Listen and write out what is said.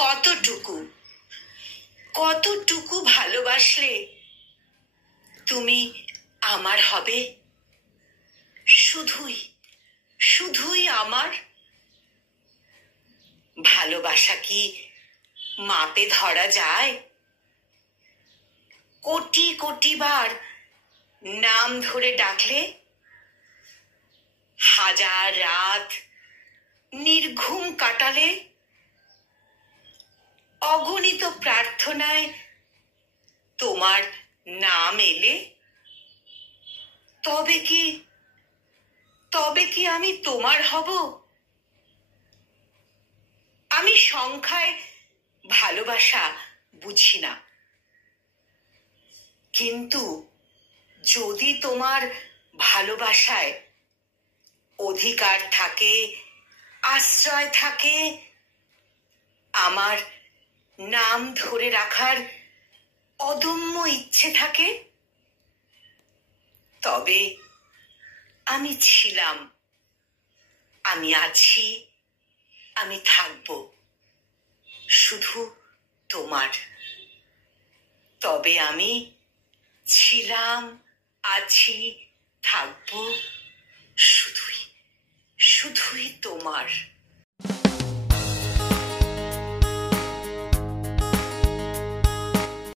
কতটুকু কতটুকু ভালোবাসলে তুমি আমার হবে? শুধুই শুধুই আমার? ভালোবাসা কি মাপে ধরা যায়? কোটি কোটি বার নাম ধরে ডাকলে, হাজার রাত নির্ঘুম কাটালে, অগণিত প্রার্থনায় তোমার নাম এলে, তবে কি আমি তোমার হব? আমি সংখ্যায় ভালোবাসা বুঝি না, কিন্তু যদি তোমার ভালোবাসায় অধিকার থাকে, আশ্রয় থাকে, আমার নাম ধরে রাখার অদম্য ইচ্ছে থাকে, তবে আমি ছিলাম, আমি আছি, আমি থাকব শুধু তোমার। তবে আমি ছিলাম, আছি, থাকব শুধুই শুধুই তোমার।